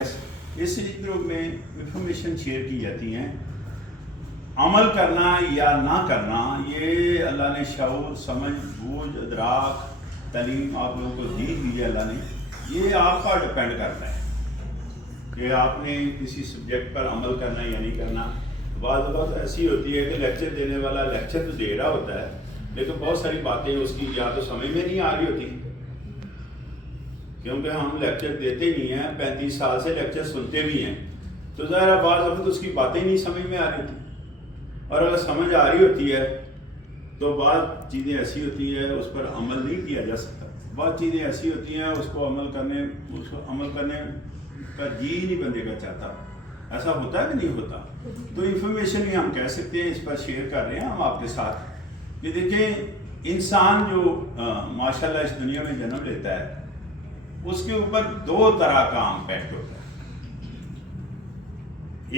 اس group میں information share کی جاتی ہیں. عمل کرنا یا نہ کرنا یہ اللہ نے شعور، سمجھ، بوجھ، ادراک، تعلیم آپ لوگوں کو دی ہوئی ہے اللہ نے. یہ آپ کا ڈپینڈ کرتا ہے کہ آپ نے کسی سبجیکٹ پر عمل کرنا یا نہیں کرنا. بعض اوقات ایسی ہوتی ہے کہ لیکچر دینے والا لیکچر تو دے رہا ہوتا ہے لیکن بہت ساری باتیں اس کی یا تو سمجھ میں نہیں آ رہی ہوتی، کیونکہ ہم لیکچر دیتے نہیں ہیں، 35 سال سے لیکچر سنتے بھی ہیں، تو ظاہر ہے بعض وقت اس کی باتیں نہیں سمجھ میں آ رہی ہوتی. اور اگر سمجھ آ رہی ہوتی ہے تو بعض چیزیں ایسی ہوتی ہیں اس پر عمل نہیں کیا جا سکتا. بعض چیزیں ایسی ہوتی ہیں اس کو عمل کرنے کا جی نہیں بندے کا چاہتا. ایسا ہوتا ہے کہ نہیں ہوتا؟ تو انفارمیشن ہی ہم کہہ سکتے ہیں، اس پر شیئر کر رہے ہیں ہم آپ کے ساتھ کہ دیکھیں انسان جو ماشاءاللہ اس دنیا میں جنم لیتا ہے اس کے اوپر دو طرح کا امپیکٹ ہوتا ہے.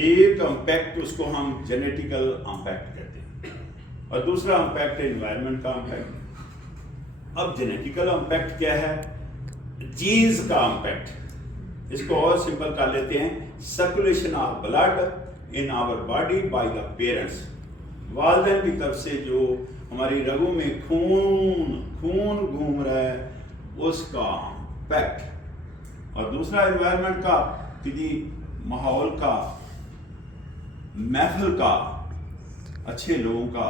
ایک امپیکٹ اس کو ہم جینیٹیکل امپیکٹ کہتے ہیں اور دوسرا امپیکٹ انوائرمنٹ کا امپیکٹ. اب جینیٹیکل امپیکٹ کیا ہے؟ جینز کا امپیکٹ. اس کو اور سمپل کر لیتے ہیں، circulation of blood in our body by the parents. والدین کی طرف سے جو ہماری رگوں میں خون گھوم رہا ہے اس کا امپیکٹ. اور دوسرا انوائرمنٹ کا کہ جی ماحول کا، محفل کا، اچھے لوگوں کا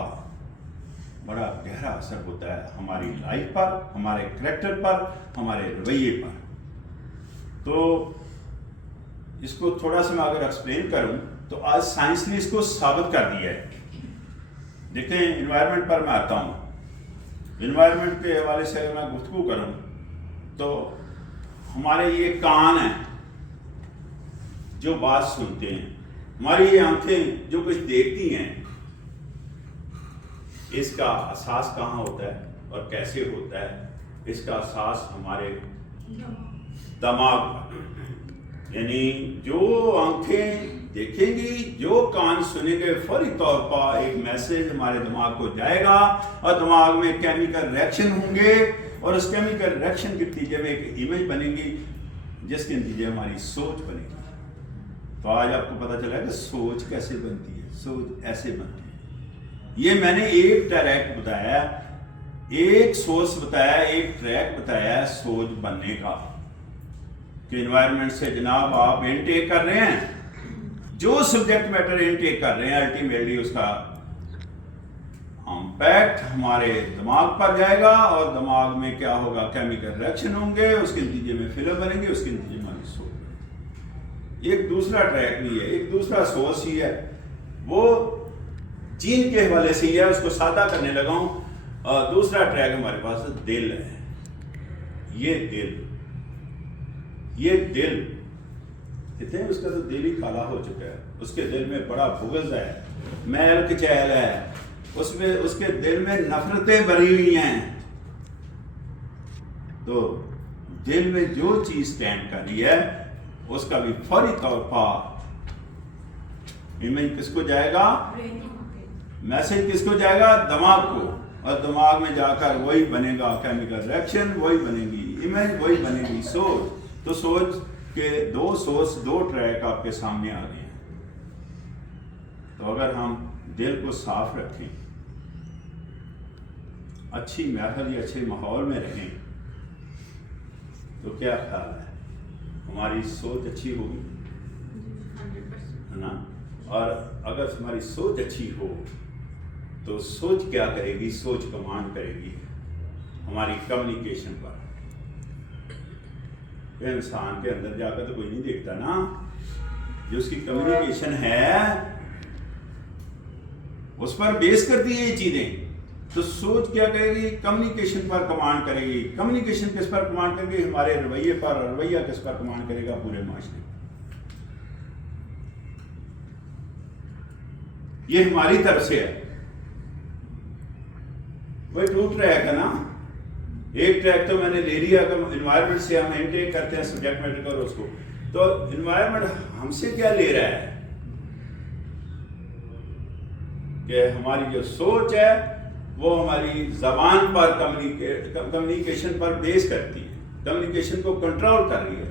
بڑا گہرا اثر ہوتا ہے ہماری لائف پر، ہمارے کریکٹر پر، ہمارے رویے پر. تو اس کو تھوڑا سا میں اگر ایکسپلین کروں تو آج سائنس نے اس کو ثابت کر دیا ہے. دیکھیں انوائرمنٹ پر میں آتا ہوں. انوائرمنٹ کے حوالے سے اگر میں گفتگو کروں تو ہمارے یہ کان ہیں جو بات سنتے ہیں، ہماری یہ آنکھیں جو کچھ دیکھتی ہیں، اس کا احساس کہاں ہوتا ہے اور کیسے ہوتا ہے؟ اس کا احساس ہمارے دماغ پر، یعنی جو آنکھیں دیکھیں گی، جو کان سنیں گے، فوری طور پر ایک میسج ہمارے دماغ کو جائے گا اور دماغ میں کیمیکل ریئیکشن ہوں گے اور اس کیمیکل ریئیکشن کے نتیجے میں ایک امیج بنے گی جس کے نتیجے ہماری سوچ بنے گی. تو آج آپ کو پتہ چلا کہ سوچ کیسے بنتی ہے. سوچ ایسے بنتی ہے. یہ میں نے ایک ٹریک بتایا، ایک سورس بتایا، ایک ٹریک بتایا سوچ بننے کا کہ انوائرمنٹ سے جناب آپ انٹیک کر رہے ہیں، جو سبجیکٹ میٹر انٹیک کر رہے ہیں الٹیمیٹلی اس کا امپیکٹ ہمارے دماغ پر جائے گا اور دماغ میں کیا ہوگا؟ کیمیکل ریئیکشن ہوں گے، اس کے نتیجے میں فلم بنیں گے، اس کے نتیجے میں ہماری سوچ. ایک دوسرا ٹریک بھی ہے، ایک دوسرا سورس ہی ہے، وہ جین کے حوالے سے ہی ہے، اس کو سادہ کرنے لگا ہوں. اور دوسرا ٹریک ہمارے پاس دل ہے. یہ دل کہتے ہیں اس کا تو دل ہی کالا ہو چکا ہے، اس کے دل میں بڑا بغض ہے، میل کچیل ہے، اس کے دل میں نفرتیں بھری ہوئی ہیں. تو دل میں جو چیز اسٹینڈ کر رہی ہے اس کا بھی فوری طور پر امیج کس کو جائے گا؟ میسج کس کو جائے گا؟ دماغ کو. اور دماغ میں جا کر وہی بنے گا کیمیکل ریئیکشن، وہی بنے گی امیج، وہی بنے گی سوچ. تو سوچ کے دو سورس، دو ٹریک آپ کے سامنے آ گئے ہیں. تو اگر ہم دل کو صاف رکھیں، اچھی محفل یا اچھے ماحول میں رہیں تو کیا خیال ہے؟ ہماری سوچ اچھی ہوگی ہے نا. اور اگر ہماری سوچ اچھی ہو تو سوچ کیا کرے گی؟ سوچ کمانڈ کرے گی ہماری کمیونیکیشن پر. انسان کے اندر جا کر تو کوئی نہیں دیکھتا نا، جو اس کی کمیونیکیشن ہے اس پر بیس کرتی ہے یہ چیزیں. تو سوچ کیا کرے گی؟ کمیونیکیشن پر کمانڈ کرے گی. کمیونیکیشن کس پر کمانڈ کرے گی؟ ہمارے رویے پر. اور رویہ کس پر کمانڈ کرے گا؟ پورے معاشرے. یہ ہماری طرف سے ہے. وہی ٹو ٹریک ہے نا. ایک ٹریک تو میں نے لے لیا کہ انوائرمنٹ سے ہم انٹیک کرتے ہیں سبجیکٹ میٹر کا، اس کو تو انوائرمنٹ ہم سے کیا لے رہا ہے کہ ہماری جو سوچ ہے وہ ہماری زبان پر کمیونیکیشن پر بیس کرتی ہے، کمیونیکیشن کو کنٹرول کر رہی ہے.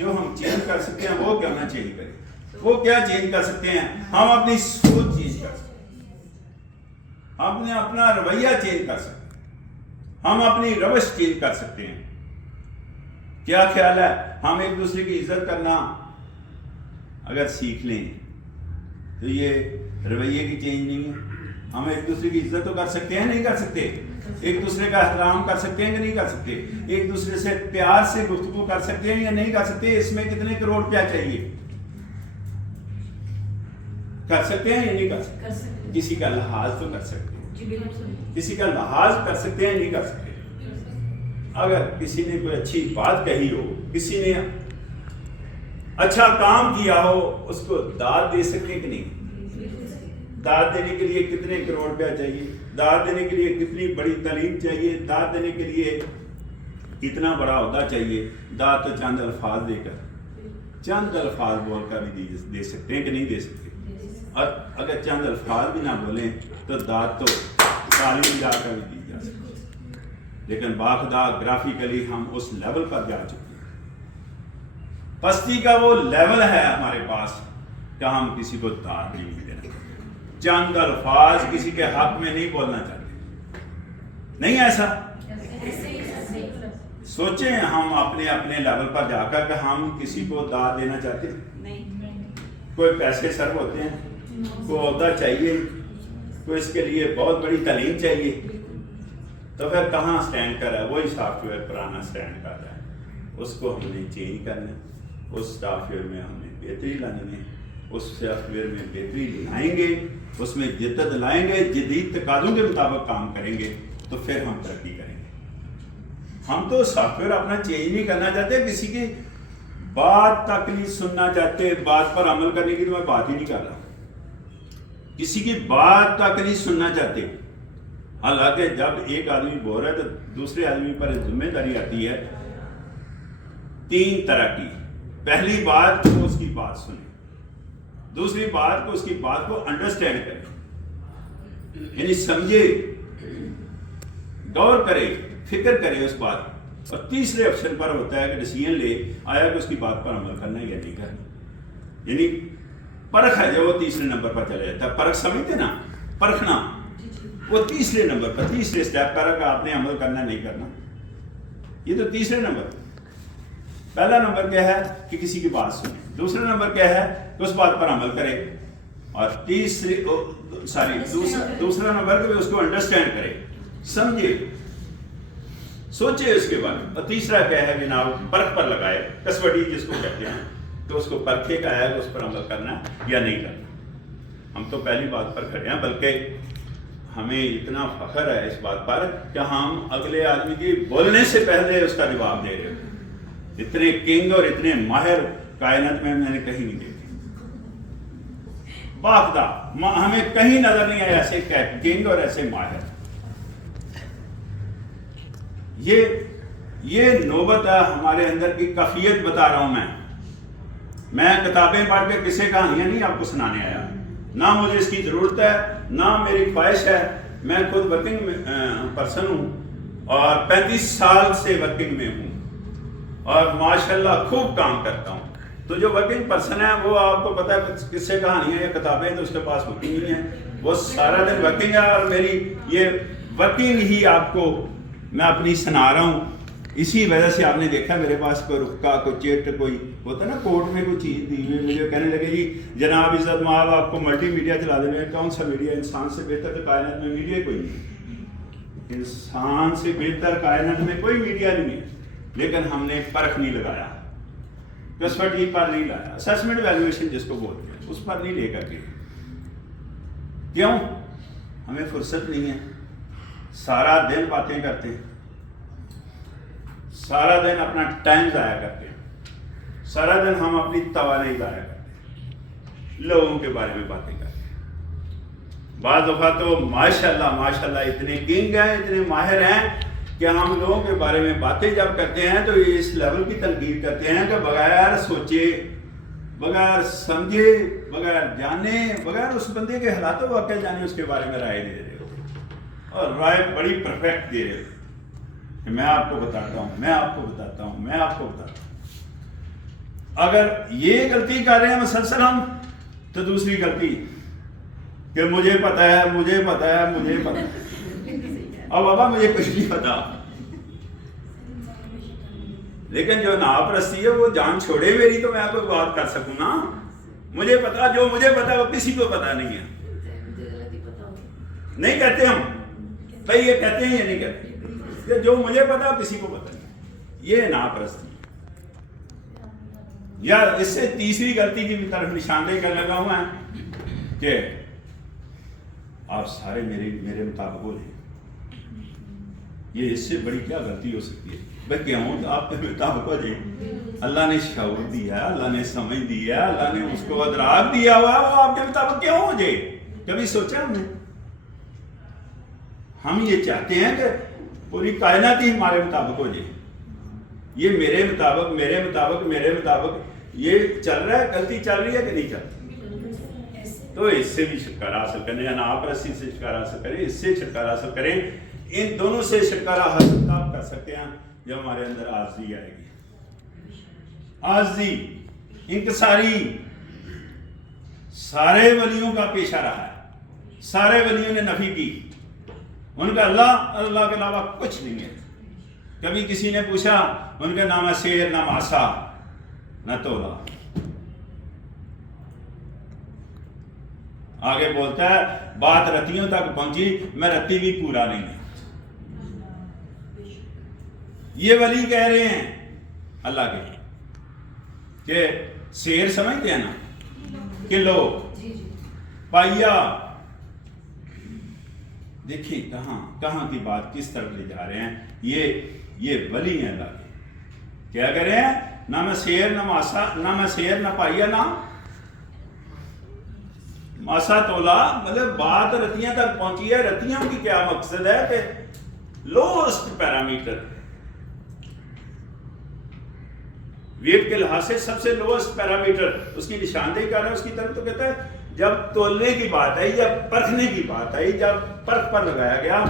جو ہم چینج کر سکتے ہیں وہ کیوں نہ چینج کریں. وہ کیا چینج کر سکتے ہیں؟ ہم اپنی سوچ چینج کر سکتے ہیں, ہم نے اپنا رویہ چینج کر سکتے ہیں, ہم اپنی روش چینج کر سکتے ہیں. کیا خیال ہے؟ ہم ایک دوسرے کی عزت کرنا اگر سیکھ لیں تو یہ رویے کی چینج نہیں ہے. ہم ایک دوسرے کی عزت تو کر سکتے ہیں, نہیں کر سکتے؟ ایک دوسرے کا احترام کر سکتے ہیں کہ نہیں کر سکتے؟ ایک دوسرے سے پیار سے گفتگو کر سکتے ہیں یا نہیں کر سکتے؟ اس میں کتنے کروڑ روپیہ چاہیے؟ کر سکتے ہیں یا نہیں کر سکتے؟ کسی کا لحاظ تو کر سکتے ہیں, کسی کا لحاظ کر سکتے ہیں, نہیں کر سکتے؟ اگر کسی نے کوئی اچھی بات کہی ہو, کسی نے اچھا کام کیا ہو, اس کو داد دے سکتے ہیں کہ نہیں؟ داد دینے کے لیے کتنے کروڑ روپیہ چاہیے؟ داد دینے کے لیے کتنی بڑی تعلیم چاہیے؟ داد دینے کے لیے کتنا بڑا عہدہ چاہیے؟ داد تو چند الفاظ دے کر, چند الفاظ بول کر بھی دے سکتے ہیں کہ نہیں دے سکتے؟ اور اگر چند الفاظ بھی نہ بولیں تو داد تو تعلیم جا کر بھی دی جا سکتی ہے. لیکن باخدا گرافیکلی ہم اس لیول پر جا چکے ہیں. پستی کا وہ لیول ہے ہمارے پاس کہ ہم کسی کو داد نہیں دینا, چند الفاظ کسی کے حق میں نہیں بولنا چاہتے. نہیں ایسا؟ سوچیں ہم اپنے اپنے لیول پر جا کر کہ ہم کسی کو داد دینا چاہتے ہیں؟ کوئی پیسے سرو ہوتے ہیں, کوئی عہدہ چاہیے, کوئی اس کے لیے بہت بڑی تعلیم چاہیے, تو پھر کہاں سٹینڈ کر رہا ہے؟ وہی سافٹ ویئر پرانا سٹینڈ کر رہا ہے. اس کو ہم نے چینج کرنا ہے, اس سافٹ ویئر میں ہم نے بہتری لانی ہے, اس سافٹ ویئر میں بہتری لائیں گے, اس میں جدت لائیں گے, جدید تقاضوں کے مطابق کام کریں گے تو پھر ہم ترقی کریں گے. ہم تو سافٹ ویئر اپنا چینج نہیں کرنا چاہتے, کسی کی بات تک نہیں سننا چاہتے, بات پر عمل کرنے کی تو میں بات ہی نہیں کر رہا, کسی کی بات تک نہیں سننا چاہتے. حالانکہ جب ایک آدمی بول رہا ہے تو دوسرے آدمی پر ذمہ داری آتی ہے 3 طرح کی. پہلی بات کو اس کی بات سنیں, دوسری بات کو اس کی بات کو انڈرسٹینڈ کریں, یعنی سمجھے, غور کرے, فکر کرے اس بات. اور تیسرے آپشن پر ہوتا ہے کہ ڈیسیژن لے, آیا کہ اس کی بات پر عمل کرنا یا نہیں کرنا. یعنی پرکھ ہے جو وہ تیسرے نمبر پر چلا جاتا ہے. پرکھ سمجھتے نا, پرکھنا, وہ تیسرے نمبر پر, تیسرے اسٹیپ پر کہ آپ نے عمل کرنا نہیں کرنا. یہ تو تیسرے نمبر. پہلا نمبر کیا ہے کہ کسی کی بات سنیں, دوسرا نمبر کیا ہے کہ اس بات پر عمل کرے, اور دوسرا نمبر کہ اس کو انڈرسٹینڈ کرے, سمجھے, سوچے اس کے بارے میں. اور تیسرا کیا ہے جناب, پرکھ پر لگائے, کسوٹی جس کو کہتے ہیں, تو اس کو پرکھے کا ہے کہ اس پر عمل کرنا یا نہیں کرنا. ہم تو پہلی بات پر کھڑے ہیں, بلکہ ہمیں اتنا فخر ہے اس بات پر کہ ہم اگلے آدمی کی بولنے سے پہلے اس کا جواب دے رہے ہیں. اتنے کنگ اور اتنے ماہر کائنات میں نے کہیں نہیں دیکھے. باخدا ہمیں کہیں نظر نہیں آیا ایسے کنگ اور ایسے ماہر. یہ نوبت ہے ہمارے اندر کی کیفیت بتا رہا ہوں. میں کتابیں پڑھ کے کسی کہانیاں نہیں آپ کو سنانے آیا, نہ مجھے اس کی ضرورت ہے, نہ میری خواہش ہے. میں خود ورکنگ پرسن ہوں اور 35 سال سے ورکنگ میں ہوں اور ماشاءاللہ خوب کام کرتا ہوں. تو جو ورکنگ پرسن ہے وہ آپ کو پتا ہے کس سے کہانیاں یا کتابیں تو اس کے پاس ہوتی نہیں ہیں, وہ سارا دن ورکنگ ہے. اور میری یہ ورکنگ ہی آپ کو میں اپنی سنا رہا ہوں. اسی وجہ سے آپ نے دیکھا میرے پاس کوئی رکا, کوئی چیٹ, کوئی ہوتا ہے نا کوٹ میں کوئی چیز دی ہوئی, مجھے کہنے لگے جی جناب عزت مآب آپ کو ملٹی میڈیا چلا دینا ہے. کون سا میڈیا؟ انسان سے بہتر تو کائنات میں میڈیا کوئی نہیں, انسان سے بہتر کائنات میں کوئی میڈیا نہیں ہے. لیکن ہم نے پرکھ نہیں لگایا, کسوٹی پر نہیں لایا, اسسمنٹ ویلیویشن جس کو بولتے ہیں اس پر نہیں لے کر کے. کیوں؟ ہمیں فرصت نہیں ہے, سارا دن باتیں کرتے ہیں, سارا دن اپنا ٹائم ضائع کرتے ہیں, سارا دن ہم اپنی توانائی ضائع کرتے ہیں, لوگوں کے بارے میں باتیں کرتے ہیں. بعض دفعہ تو ماشاءاللہ اتنے کنگ ہیں, اتنے ماہر ہیں کہ ہم لوگوں کے بارے میں باتیں جب کرتے ہیں تو یہ اس لیول کی تنقید کرتے ہیں کہ بغیر سوچے, بغیر سمجھے, بغیر جانے, بغیر اس بندے کے حالات و واقع جانے اس کے بارے میں رائے دے رہے ہو, اور رائے بڑی پرفیکٹ دے رہے ہو. میں آپ کو بتاتا ہوں, میں آپ کو بتاتا ہوں. اگر یہ غلطی کر رہے ہیں مسلسل ہم، تو دوسری غلطی کہ مجھے پتا ہے مجھے پتا ہے مجھے پتا ہے، اب بابا مجھے کچھ نہیں پتا. لیکن جو ناپرستی ہے وہ جان چھوڑے میری تو میں کوئی بات کر سکوں نا. مجھے پتا، جو مجھے پتا وہ کسی کو پتا نہیں ہے. نہیں کہتے ہم بھائی، یہ کہتے ہیں یا نہیں کہتے کہ جو مجھے پتا کسی کو پتا نہیں. یہ ناپرستی. یا اس سے تیسری غلطی کی طرف نشاندہی کرنے لگا ہوا ہے کہ آپ سارے میرے مطابق ہو جائیں. یہ اس سے بڑی کیا غلطی ہو سکتی ہے؟ بھائی کیوں آپ کے مطابق ہو جائیں؟ اللہ نے شعور دیا ہے، اللہ نے سمجھ دیا ہے، اللہ نے اس کو ادراک دیا ہوا ہے، وہ آپ کے مطابق کیوں ہو جائے؟ کبھی سوچا ہم نے؟ ہم یہ چاہتے ہیں کہ پوری کائنات ہی ہمارے مطابق ہو جائے. یہ میرے مطابق میرے مطابق میرے مطابق یہ چل رہا ہے، غلطی چل رہی ہے کہ نہیں چل رہی؟ تو اس سے بھی چھٹکارا حاصل کرنے، یا ناپرستی سے چھٹکارا حاصل کریں، اس سے چھٹکارا حاصل کریں. ان دونوں سے چھٹکارا حاصل تب کر سکتے ہیں جب ہمارے اندر عاجزی آئے گی. عاجزی، انکساری سارے ولیوں کا پیشہ رہا ہے. سارے ولیوں نے نفی کی، ان کا اللہ کے علاوہ کچھ نہیں ہے. کبھی کسی نے پوچھا ان کا نام شیر نہ ماسا نہ تولا. آگے بولتا ہے بات رتیوں تک پہنچی، میں رتی بھی پورا نہیں ہے. یہ ولی کہہ رہے ہیں اللہ کے کہ شیر سمجھتے ہیں نا، کلو پائیا. دیکھیں کہاں کی بات کس طرف لے جا رہے ہیں. یہ ولی ہیں اللہ کے. کیا کہہ رہے ہیں؟ نہ میں شیر نہ ماسا، نہ میں شیر نہ پائیا نہ ماسا تولا. مطلب بات رتیاں تک پہنچی ہے. رتیاں کی کیا مقصد ہے کہ لوسٹ پیرامیٹر، ویٹ کے لحاظ سے سب سے لوسٹ پیرامیٹر اس کی نشاندہی کر رہا ہے. اس کی طرف تو کہتا ہے جب تولنے کی بات آئی، جب پرکھنے کی بات آئی، جب پرکھ پر لگایا گیا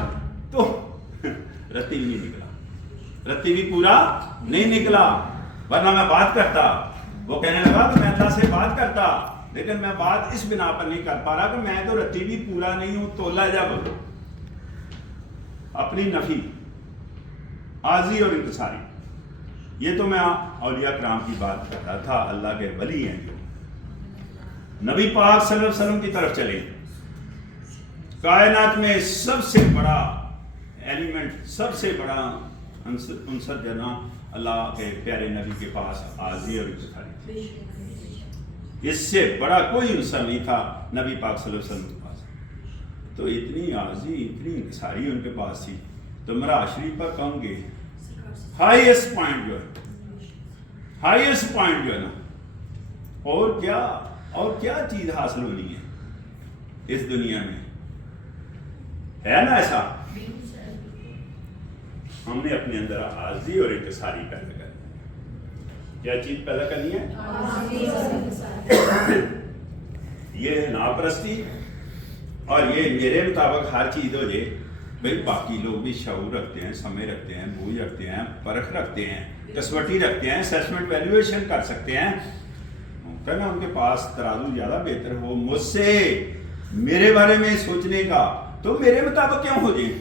تو رتی بھی نہیں نکلا، رتی بھی پورا نہیں نکلا. ورنہ میں بات کرتا. وہ کہنے لگا کہ میں اللہ سے بات کرتا، لیکن میں بات اس بنا پر نہیں کر پا رہا کہ میں تو رتی بھی پورا نہیں ہوں. تولا جب اپنی نفی، عاجزی اور انکساری. یہ تو میں اولیاء کرام کی بات کر رہا تھا. اللہ کے ولی ہیں جو نبی پاک صلی اللہ علیہ وسلم کی طرف چلے. کائنات میں سب سے بڑا ایلیمنٹ، سب سے بڑا عنصر جو نا اللہ کے پیارے نبی کے پاس عاجزی اور انکساری تھی. اس سے بڑا کوئی عنصر نہیں تھا نبی پاک صلی اللہ علیہ وسلم کے پاس. تو اتنی عاجزی، اتنی انکساری ان کے پاس تھی. تو میرا شریف پر کہوں گے ہائیسٹ پوائنٹ جو ہے، ہائیسٹ پوائنٹ جو ہے نا، اور کیا چیز حاصل ہونی ہے اس دنیا میں؟ ہے نا ایسا؟ ہم نے اپنے اندر عاجزی اور انکساری پیدا کرنی. کیا چیز پیدا کرنی ہے؟ یہ ناپرستی اور یہ میرے مطابق ہر چیز ہو جائے. بھائی باقی لوگ بھی شعور رکھتے ہیں، سمجھ رکھتے ہیں، بوجھ رکھتے ہیں، پرکھ رکھتے ہیں، کسوٹی رکھتے ہیں، اسیسمنٹ ویلیویشن کر سکتے ہیں. ممکن ہے ان کے پاس ترازو زیادہ بہتر ہو مجھ سے میرے بارے میں سوچنے کا، تو میرے مطابق کیوں ہو جائے؟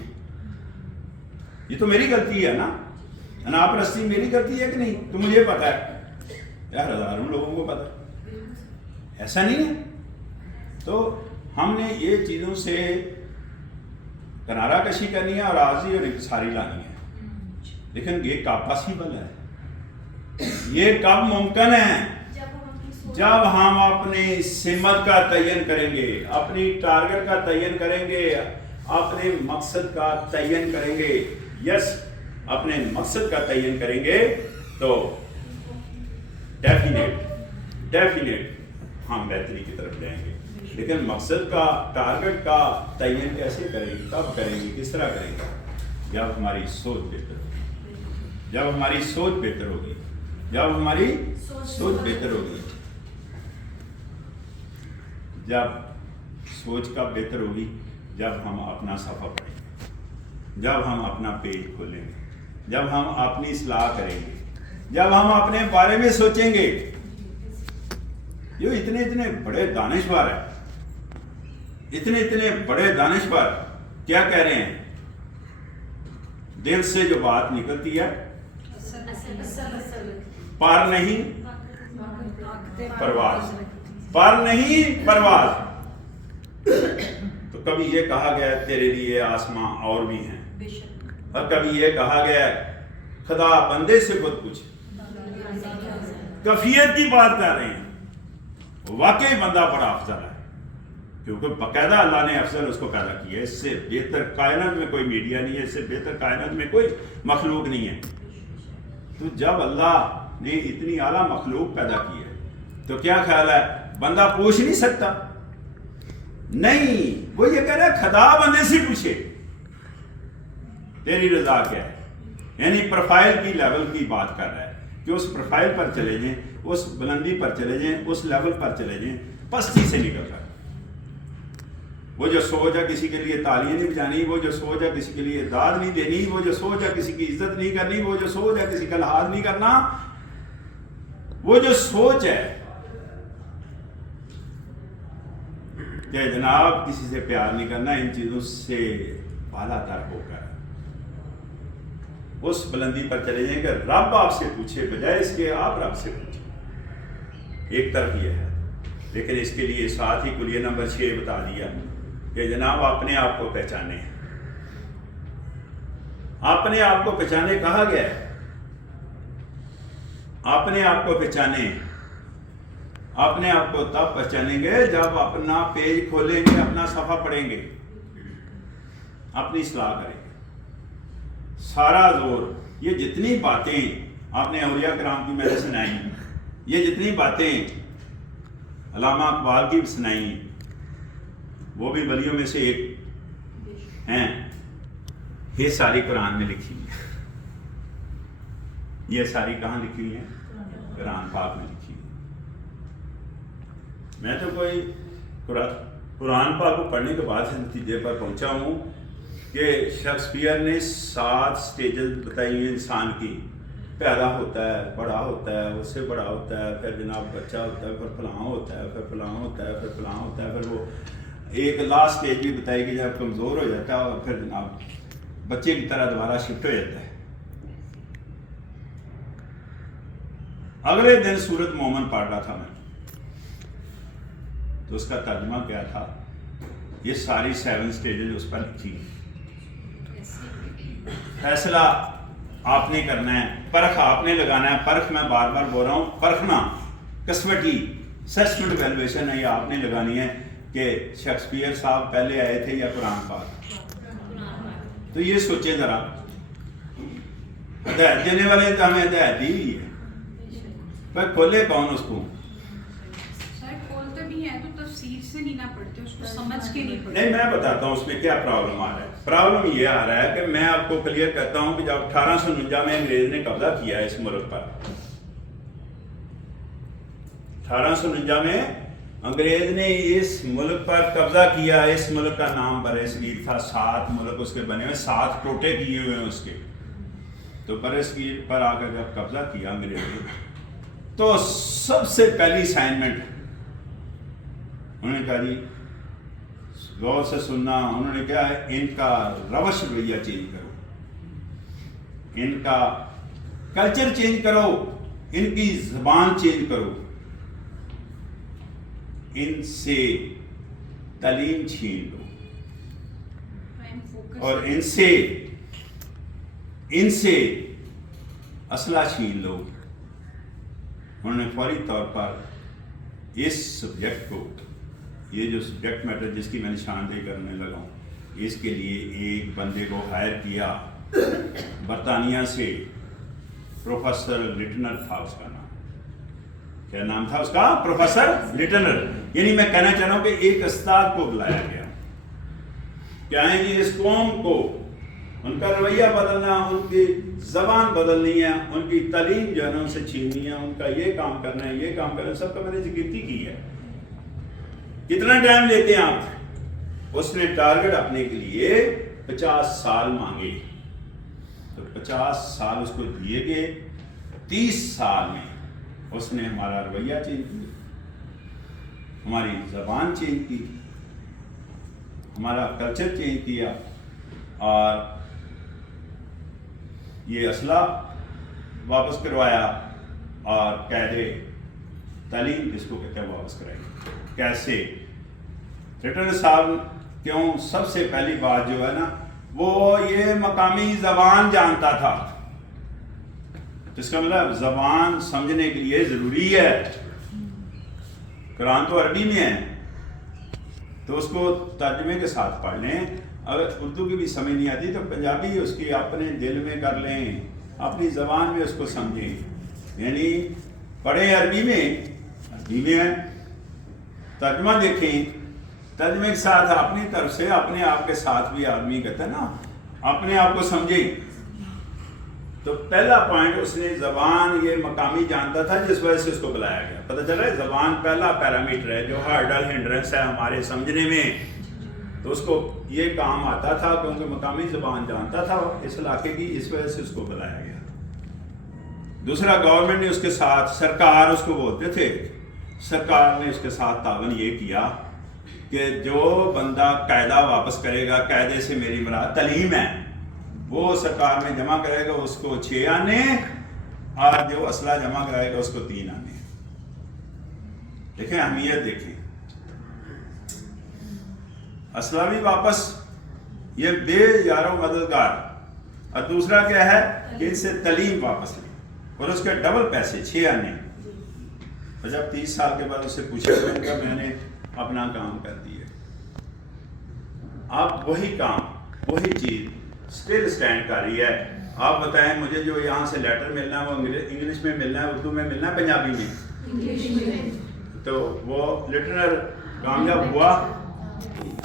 یہ تو میری غلطی ہے نا. ناپرستی میری غلطی ہے کہ نہیں؟ تو مجھے پتا ہے یار، ہزاروں لوگوں کو پتا ہے. ایسا نہیں ہے. تو ہم نے یہ چیزوں سے کنارہ کشی کرنی ہے اور عاجزی اور انکساری لانی ہے. لیکن یہ کب پاسبل ہے؟ یہ کب ممکن ہے؟ جب ہم اپنی سمت کا تعین کریں گے، اپنی ٹارگٹ کا تعین کریں گے، اپنے مقصد کا تعین کریں گے. یس، اپنے مقصد کا تعین کریں گے تو ڈیفینیٹ ہم بہتری کی طرف جائیں گے. لیکن مقصد کا، ٹارگٹ کا تعین کیسے کریں گے، کب کریں گے، کس طرح کریں گے؟ جب ہماری سوچ بہتر ہوگی، جب ہماری سوچ بہتر ہوگی، جب ہماری سوچ بہتر ہوگی. جب سوچ کا بہتر ہوگی، جب ہم اپنا صفحہ پڑھیں گے، جب ہم اپنا پیج کھولیں گے، جب ہم اپنی اصلاح کریں گے، جب ہم اپنے بارے میں سوچیں گے جو اتنے اتنے بڑے دانشور ہیں، اتنے اتنے بڑے دانشور کیا کہہ رہے ہیں؟ دل سے جو بات نکلتی ہے پر نہیں پرواز، پر نہیں پرواز. تو کبھی یہ کہا گیا تیرے لیے آسماں اور بھی ہیں، اور کبھی یہ کہا گیا خدا بندے سے خود پوچھے. کیفیت کی بات کر رہے ہیں، واقعی بندہ بڑا افضل ہے، کیونکہ باقاعدہ اللہ نے افضل اس کو پیدا کیا ہے. اس سے بہتر کائنات میں کوئی میڈیا نہیں ہے، اس سے بہتر کائنات میں کوئی مخلوق نہیں ہے. تو جب اللہ نے اتنی اعلیٰ مخلوق پیدا کی ہے تو کیا خیال ہے بندہ پوچھ نہیں سکتا؟ نہیں، وہ یہ کہہ رہا ہے خدا بندے سے پوچھے تیری رضا کیا ہے. یعنی پروفائل کی لیول کی بات کر رہا ہے کہ اس پروفائل پر چلے جائیں، اس بلندی پر چلے جائیں، اس لیول پر چلے جائیں، پستی سے نکل کر. وہ جو سوچ ہے کسی کے لیے تالیاں نہیں بجانی، وہ جو سوچ ہے کسی کے لیے داد نہیں دینی، وہ جو سوچ ہے کسی کی عزت نہیں کرنی، وہ جو سوچ ہے کسی کا لحاظ نہیں کرنا، وہ جو سوچ ہے کہ جناب کسی سے پیار نہیں کرنا، ان چیزوں سے بالا تر ہو کر اس بلندی پر چلے جائیں کہ رب آپ سے پوچھے بجائے اس کے آپ رب سے پوچھیں. ایک طرف یہ ہے، لیکن اس کے لیے ساتھ ہی کلیہ نمبر 6 بتا دیا کہ جناب اپنے آپ کو پہچانے. اپنے آپ کو پہچانے کہا گیا ہے، اپنے آپ کو پہچانے. اپنے آپ کو تب پہچانیں گے جب اپنا پیج کھولیں گے، اپنا صفحہ پڑھیں گے، اپنی اصلاح کریں گے. سارا زور یہ جتنی باتیں آپ نے اولیاء کرام کی میں نے سنائی، یہ جتنی باتیں علامہ اقبال کی سنائی، وہ بھی ولیوں میں سے ایک ہیں، یہ ساری قرآن میں لکھی ہوئی ہیں. یہ ساری کہاں لکھی ہوئی ہیں؟ قرآن پاک میں لکھی ہوئی. میں تو کوئی قرآن پاک کو پڑھنے کے بعد سے نتیجے پر پہنچا ہوں کہ شیکسپیئر نے 7 سٹیجز بتائی ہیں انسان کی. پیدا ہوتا ہے، بڑا ہوتا ہے، اس سے بڑا ہوتا ہے، پھر جناب بچہ ہوتا ہے، پھر فلاں ہوتا ہے، پھر فلاں ہوتا ہے، پھر فلاں ہوتا ہے، پھر وہ ایک لاسٹ سٹیج بھی بتائی کہ جب کمزور ہو جاتا ہے اور پھر جناب بچے کی طرح دوبارہ شفٹ ہو جاتا ہے. اگلے دن سورۃ مومن پڑھ رہا تھا میں، تو اس کا ترجمہ کیا تھا؟ یہ ساری 7 سٹیجز اس پر لکھی. فیصلہ آپ نے کرنا ہے، پرکھ آپ نے لگانا ہے. پرکھ میں بار بار بول رہا ہوں، پرکھنا قسمتی اسسمنٹ ویلویشن ہے، یہ آپ نے لگانی ہے کہ شیکسپیئر صاحب پہلے آئے تھے یا قرآن پاک. تو یہ سوچیں ذرا، ہدایت دینے والے تو ہمیں ہدایت دی ہوئی ہے، پر کھولے کون اس کو؟ نہیں، میں بتاتا ہوں اس میں کیا پرابلم آ رہا ہے. پرابلم یہ آ رہا ہے کہ میں آپ کو کلیئر کرتا ہوں کہ جب 1849 میں انگریز نے قبضہ کیا اس ملک پر، 1849 میں انگریز نے اس ملک پر قبضہ کیا. اس ملک کا نام بر صغیر تھا، 7 ملک اس کے بنے ہوئے، 7 ٹوٹے کیے ہوئے ہیں اس کے. تو بر صغیر پر آ کر جب قبضہ کیا انگریز نے، تو سب سے پہلی اسائنمنٹ انہوں نے کہا جی غور سے سننا. انہوں نے کہا ان کا روش رویہ چینج کرو، ان کا کلچر چینج کرو، ان کی زبان چینج کرو، ان سے تعلیم چھین لو، اور ان سے اسلحہ چھین لو. انہوں نے فوری طور پر اس سبجیکٹ کو، یہ جو سبجیکٹ میٹر جس کی میں نشاندہی کرنے لگا ہوں، اس کے لیے ایک بندے کو ہائر کیا برطانیہ سے. پروفیسر لٹنر تھا اس کا نام. کیا نام تھا اس کا؟ Professor Leitner. یعنی میں کہنا چاہ رہا ہوں کہ ایک استاد کو بلایا گیا کہ آئیں جی اس قوم کو ان کا رویہ بدلنا، ان کی زبان بدلنی ہے، ان کی تعلیم جو ہے نا ان سے چھیننی ہے، ان کا یہ کام کرنا ہے، یہ کام کرنا ہے. سب کا میں نے ذکر کی ہے. کتنا ٹائم لیتے ہیں آپ؟ اس نے ٹارگٹ اپنے کے لیے 50 سال مانگے، تو 50 سال اس کو دیے گئے. 30 سال میں اس نے ہمارا رویہ چینج کیا. ہماری زبان چینج کی، ہمارا کلچر چینج کیا، اور یہ اسلحہ واپس کروایا، اور قید تعلیم جس کو کہتے ہیں واپس کرائی۔ کیسے؟ ریٹرن صاحب کیوں سب سے پہلی بات جو ہے نا وہ یہ مقامی زبان جانتا تھا، جس کا مطلب زبان سمجھنے کے لیے ضروری ہے۔ قرآن تو عربی میں ہے تو اس کو ترجمے کے ساتھ پڑھ لیں، اگر اردو کی بھی سمجھ نہیں آتی تو پنجابی اس کی اپنے دل میں کر لیں، اپنی زبان میں اس کو سمجھیں، یعنی پڑھیں عربی میں ہے، ترجمہ دیکھیں، ترجمے کے ساتھ اپنی طرف سے اپنے آپ کے ساتھ بھی آدمی کہتا ہے نا اپنے آپ کو سمجھیں۔ تو پہلا پوائنٹ اس نے زبان یہ مقامی جانتا تھا، جس وجہ سے اس کو بلایا گیا۔ پتہ چلا ہے زبان پہلا پیرامیٹر ہے جو ہرڈل ہنڈرنس ہے ہمارے سمجھنے میں، تو اس کو یہ کام آتا تھا کیونکہ مقامی زبان جانتا تھا اس علاقے کی، اس وجہ سے اس کو بلایا گیا۔ دوسرا، گورنمنٹ نے اس کے ساتھ، سرکار اس کو بولتے تھے، سرکار نے اس کے ساتھ تعاون یہ کیا کہ جو بندہ قاعدہ واپس کرے گا، قاعدے سے میری مراد تعلیم ہے، وہ سرکار میں جمع کرے گا اس کو 6 آنے، اور جو اسلحہ جمع کرائے گا اس کو 3 آنے۔ دیکھیں اہمیت، دیکھیں اسلحہ بھی واپس، یہ بے یارو مددگار، اور دوسرا کیا ہے کہ اس سے تعلیم واپس لی، اور اس کے ڈبل پیسے 6 آنے۔ اور جب 30 سال کے بعد اس سے پوچھا گیا میں نے اپنا کام کر دیا، آپ وہی کام وہی چیز اسٹل اسٹینڈ کر رہی ہے۔ آپ بتائیں مجھے جو یہاں سے لیٹر ملنا ہے وہ انگلش میں ملنا ہے، اردو میں ملنا ہے، پنجابی میں؟ تو وہ لٹرر کامیاب ہوا،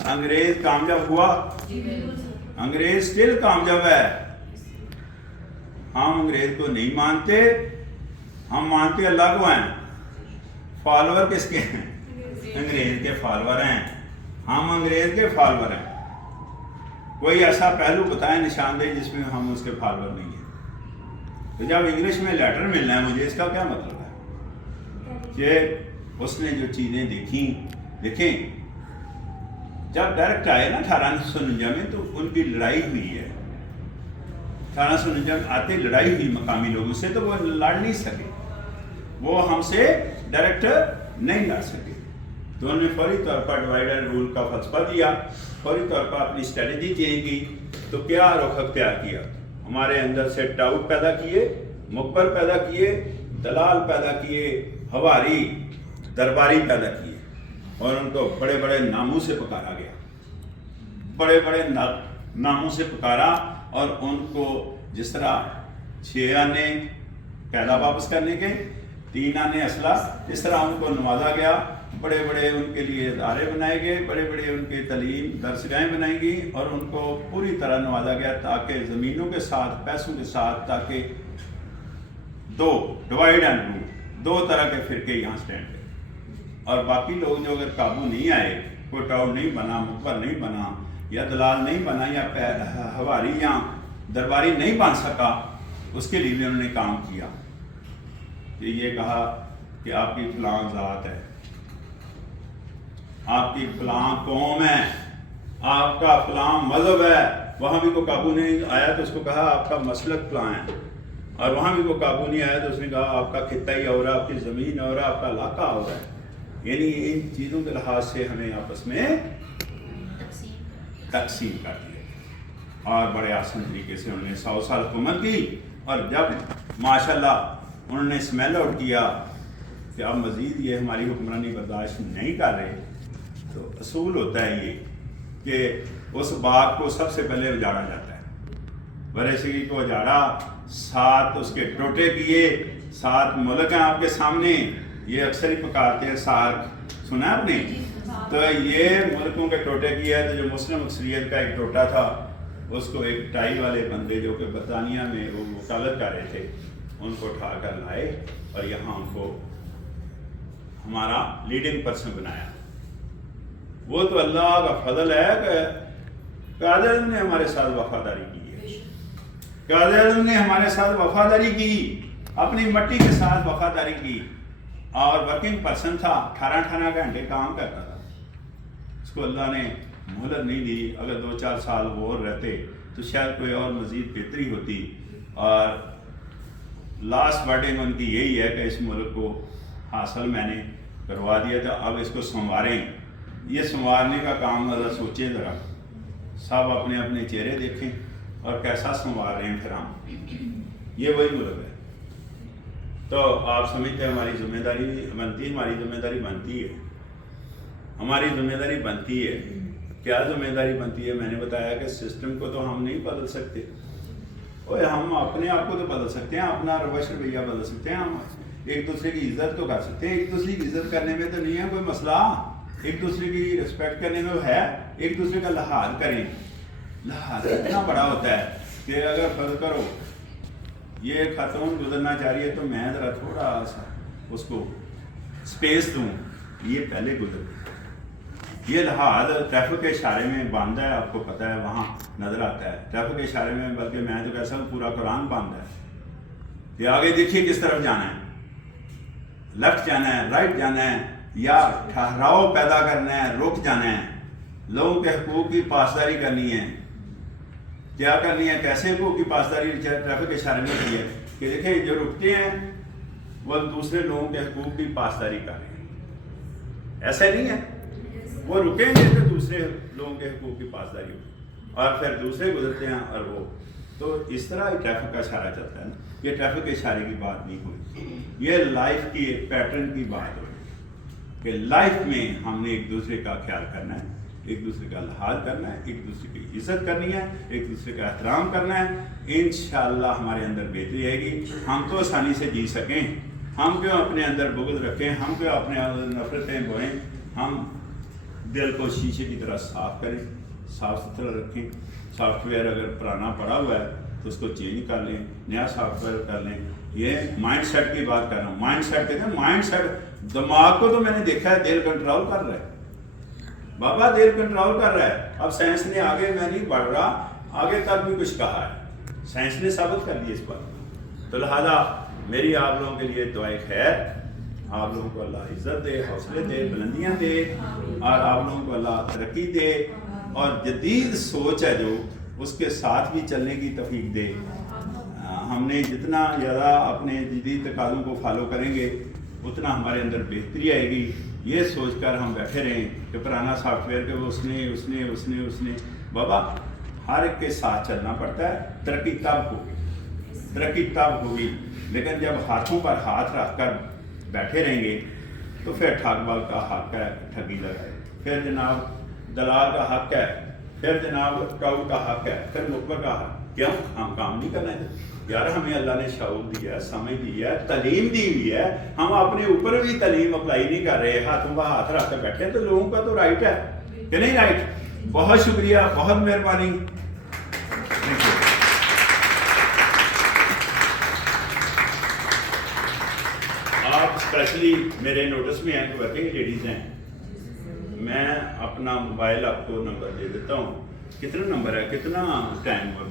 انگریز کامیاب ہوا، انگریز اسٹل کامیاب ہے۔ ہم انگریز کو نہیں مانتے، ہم مانتے اللہ کو ہیں۔ فالوور کس کے ہیں؟ انگریز کے فالوور ہیں، ہم انگریز کے فالوور ہیں۔ کوئی ایسا پہلو بتائیں نشاندہی جس میں ہم اس کے فالوور نہیں ہیں۔ تو جب انگلش میں لیٹر ملنا ہے مجھے، اس کا کیا مطلب ہے کہ اس نے جو چیزیں دیکھیں جب ڈائریکٹ آئے نا 1849 میں، تو ان کی لڑائی ہوئی ہے، 1849 میں آتے لڑائی ہوئی مقامی لوگوں سے، تو وہ لڑ نہیں سکے، وہ ہم سے ڈائریکٹ نہیں لڑ سکے، تو انہوں نے فوری طور پر ڈیوائڈ اینڈ رول کا فلسفہ دیا، فوری طور پر اپنی اسٹریٹجی چینج کی۔ تو کیا رخ اختیار کیا؟ ہمارے اندر سے ڈاؤٹ پیدا کیے، مقبر پیدا کیے، دلال پیدا کیے، ہواری درباری پیدا کیے، اور ان کو بڑے بڑے ناموں سے پکارا گیا، بڑے بڑے ناموں سے پکارا، اور ان کو جس طرح 6 آنے قاعدہ واپس کرنے کے، 3 آنے اسلحہ، اس طرح ان کو نوازا گیا، بڑے بڑے ان کے لیے ادارے بنائے گئے، بڑے بڑے ان کے تعلیم درسگاہیں بنائی گئی، اور ان کو پوری طرح نوازا گیا تاکہ زمینوں کے ساتھ، پیسوں کے ساتھ، تاکہ ڈیوائڈ اینڈ رول، 2 طرح کے فرقے یہاں سٹینڈ کریں، اور باقی لوگ جو اگر قابو نہیں آئے، کوئی ٹاؤن نہیں بنا، مقبر نہیں بنا، یا دلال نہیں بنا، یا ہواری یا درباری نہیں بن سکا، اس کے لیے بھی انہوں نے کام کیا کہ یہ کہا کہ آپ کی فلاں ذات ہے، آپ کی فلاں قوم ہے، آپ کا فلاں مذہب ہے، وہاں بھی کوئی قابو نہیں آیا تو اس کو کہا آپ کا مسلک فلاں ہے، اور وہاں بھی کوئی قابو نہیں آیا تو اس نے کہا آپ کا خطہ ہی اور آپ کی زمین اور آپ کا علاقہ اور ہے۔ یعنی ان چیزوں کے لحاظ سے ہمیں آپس میں تقسیم کر دیا، اور بڑے آسان طریقے سے انہوں نے 100 سال حکومت کی، اور جب ماشاءاللہ انہوں نے اسمیل آؤٹ کیا کہ اب مزید یہ ہماری حکمرانی برداشت نہیں کر رہے، تو اصول ہوتا ہے یہ کہ اس باغ کو سب سے پہلے اجاڑا جاتا ہے، ورثی کو اجاڑا، 7 اس کے ٹوٹے کیے، 7 ملک ہیں آپ کے سامنے، یہ اکثر ہی پکارتے ہیں سارک، سنا آپ نے؟ تو یہ ملکوں کے ٹوٹے کیا ہے، تو جو مسلم اکثریت کا ایک ٹوٹا تھا اس کو ایک ٹائی والے بندے جو کہ برطانیہ میں وہ وکالت کر رہے تھے، ان کو اٹھا کر لائے اور یہاں ان کو ہمارا لیڈنگ پرسن بنایا۔ وہ تو اللہ کا فضل ہے کہ قائد اعظم نے ہمارے ساتھ وفاداری کی ہے، قائد اعظم نے ہمارے ساتھ وفاداری کی، اپنی مٹی کے ساتھ وفاداری کی، اور ورکنگ پرسن تھا، 18 گھنٹے کام کرتا تھا. اس کو اللہ نے مہلت نہیں دی. اگر 2-4 سال وہ اور رہتے تو شاید کوئی اور مزید بہتری ہوتی. اور لاسٹ ورڈنگ ان کی یہی ہے کہ اس ملک کو حاصل میں نے کروا دیا تھا، اب اس کو سنواریں. یہ سنوارنے کا کام ذرا سوچیں، ذرا سب اپنے اپنے چہرے دیکھیں اور کیسا سنوار رہے ہیں پھر ہم. یہ وہی ملک ہے. تو آپ سمجھتے ہیں ہماری ذمہ داری بنتی ہے، ہماری ذمہ داری بنتی ہے، ہماری ذمہ داری بنتی ہے. کیا ذمہ داری بنتی ہے؟ میں نے بتایا کہ سسٹم کو تو ہم نہیں بدل سکتے، اور ہم اپنے آپ کو تو بدل سکتے ہیں، اپنا روش رویہ بدل سکتے ہیں. ہم ایک دوسرے کی عزت تو کر سکتے ہیں. ایک دوسرے کی عزت کرنے میں تو نہیں ہے کوئی مسئلہ، ایک دوسرے کی رسپیکٹ کرنے میں ہے. ایک دوسرے کا لحاظ کریں. لحاظ اتنا بڑا ہوتا ہے کہ اگر فرض کرو یہ خاتون گزرنا چاہ رہی ہے تو میں ذرا تھوڑا سا اس کو اسپیس دوں، یہ پہلے گزر. یہ لحاظ ٹریفک کے اشارے میں باندھا ہے، آپ کو پتہ ہے، وہاں نظر آتا ہے ٹریفک کے اشارے میں. بلکہ میں تو کیسا ہوں، پورا قرآن باندھا ہے کہ آگے دیکھیے کس طرف جانا ہے، لیفٹ جانا ہے، رائٹ جانا ہے، یا ٹھہراؤ پیدا کرنا ہے، رک جانا ہے. لوگوں کے حقوق کی پاسداری کرنی ہے. کیا کرنی ہے؟ کیسے حقوق کی پاسداری ٹریفک کے اشارے میں کی ہے کہ دیکھیں جو رکتے ہیں وہ دوسرے لوگوں کے حقوق کی پاسداری کر رہے ہیں. ایسا نہیں ہے، وہ رکیں گے تو دوسرے لوگوں کے حقوق کی پاسداری ہوگی، اور پھر دوسرے گزرتے ہیں اور وہ. تو اس طرح ٹریفک کا اشارہ چلتا ہے نا. یہ ٹریفک کے اشارے کی بات نہیں ہوئی، یہ لائف کی ایک پیٹرن کی بات ہوئی کہ لائف میں ہم نے ایک دوسرے کا خیال کرنا ہے، ایک دوسرے کا لحاظ کرنا ہے، ایک دوسرے کی عزت کرنی ہے، ایک دوسرے کا احترام کرنا ہے. انشاءاللہ ہمارے اندر بہتری آئے گی. ہم تو آسانی سے جی سکیں، ہم کیوں اپنے اندر بغض رکھیں، ہم کیوں اپنے اندر نفرتیں بوئیں. ہم دل کو شیشے کی طرح صاف کریں، صاف ستھرا رکھیں. سافٹ ویئر اگر پرانا پڑا ہوا ہے تو اس کو چینج کر لیں، نیا سافٹ ویئر کر لیں. یہ مائنڈ سیٹ کی بات کر رہا ہوں. مائنڈ سیٹ کہتے ہیں، مائنڈ سیٹ دماغ کو تو میں نے دیکھا ہے دل کنٹرول کر رہا ہے. بابا دل کنٹرول کر رہا ہے. اب سائنس نے آگے، میں نہیں بڑھ رہا، آگے تک بھی کچھ کہا ہے، سائنس نے ثابت کر دیا اس پر. تو لہذا میری آپ لوگوں کے لیے دعائیں خیر. آپ لوگوں کو اللہ عزت دے، حوصلے دے، بلندیاں دے، اور آپ لوگوں کو اللہ ترقی دے، اور جدید سوچ ہے جو اس کے ساتھ بھی چلنے کی توفیق دے. ہم نے جتنا زیادہ اپنے جدید تقاضوں کو فالو کریں گے اتنا ہمارے اندر بہتری آئے گی. یہ سوچ کر ہم بیٹھے رہیں کہ پرانا سافٹ ویئر کہ اس نے بابا ہر ایک کے ساتھ چلنا پڑتا ہے. ترقی تب ہوگی لیکن جب ہاتھوں پر ہاتھ رکھ کر بیٹھے رہیں گے تو پھر ٹھاگ باغ کا حق ہے ٹھگی لگائے، پھر جناب دلال کا حق ہے، پھر جناب ٹاؤ کا حق ہے، پھر مخبر کا حق. کیوں ہم کام نہیں کرنا ہے یار؟ ہمیں اللہ نے شعور دیا ہے، سمجھ دی ہے، تعلیم دی ہوئی ہے. ہم اپنے اوپر بھی تعلیم اپلائی نہیں کر رہے، ہاتھوں کا ہاتھ رکھ کر بیٹھے. تو لوگوں کا تو رائٹ ہے کہ نہیں رائٹ؟ بہت شکریہ، بہت مہربانی. آپ اسپیشلی میرے نوٹس میں ہیں کہ ورکنگ لیڈیز ہیں. میں اپنا موبائل آپ کو نمبر دے دیتا ہوں. کتنا نمبر ہے، کتنا ٹائم ہوا؟